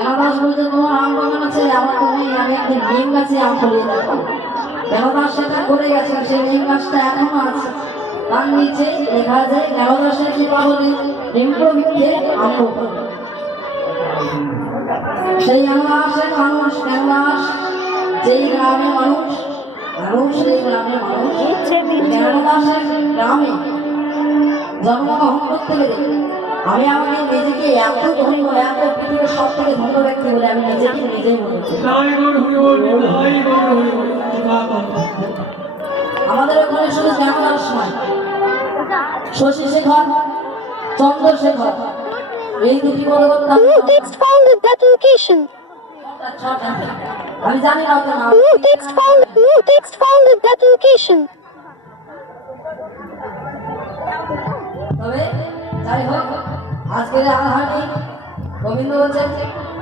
বেনারস বলছে তোমার আম বাগান আছে, আমার তো নেই, আমি একদিন নিম গাছে আম ফলিয়ে দেখো। বেনারস সেটা করে গেছে, সেই নিম গাছটা এখনো আছে। তার নিচে লেখা যায় বেনারসের কৃপা হলে নিম্নবৃক্ষে আম রোপণ। সেই বেনারসের মানুষ, বেনারস যেই গ্রামের মানুষ, সেই গ্রামের মানুষ বেনারসের গ্রামে জন্মগ্রহণ করতে পেরে আমি আমাকে নিজেকে এত ধনী বলে, এত পৃথিবীর সব থেকে ধন্য ব্যক্তি বলে আমি নিজেকে নিজেই মনে করি। আমাদের ওখানে শুধু বেনারস নয়, শশী শেখর, চন্দ্রশেখর, এই দুটি বড় বড় Who text founded that location? আমি জানি না তো নাম। Who text founded that location? তবে যাই হোক, আজকের আলহানি গোবিন্দ বলছেন